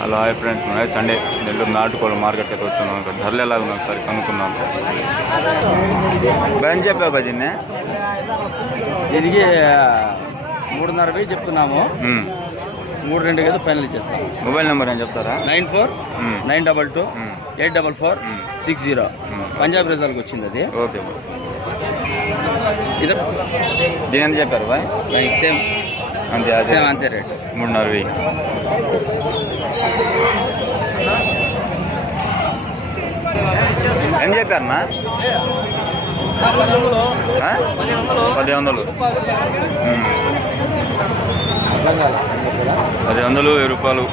Hello hi friends, మనం Sunday Nellore నాటుకోళ్ళ మార్కెట్కి వచ్చాను. ఇక్కడ ధరలు ఎలా ఉన్నాయి ఒకసారి కనుక్కుందాం. బ్రాండ్ చెప్పావు దీన్ని? దీనికి 3.5 చెప్తున్నాము. 3.2 కదా ఫైనల్ ఇచ్చేస్తాం. మొబైల్ నెంబర్ ఏం చెప్తారా? 9492284460. పంజాబ్ రిజల్ట్కి వచ్చింది అది. ఓకే ఇది దీని ఎంత చెప్పారు బాయ్? సేమ్ అంతే సేమ్ అంతే రేట్ 3.5. ఏం చెప్పారన్నా? 1000. 1000, 1000 రూపాయలు.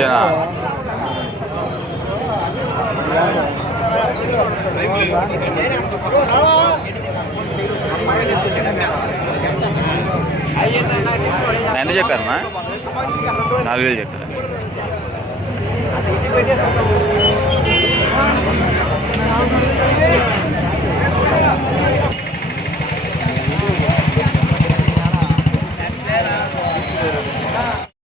ఏనా ఎంత చెప్పారమ్మా? 4000 చెప్పారు.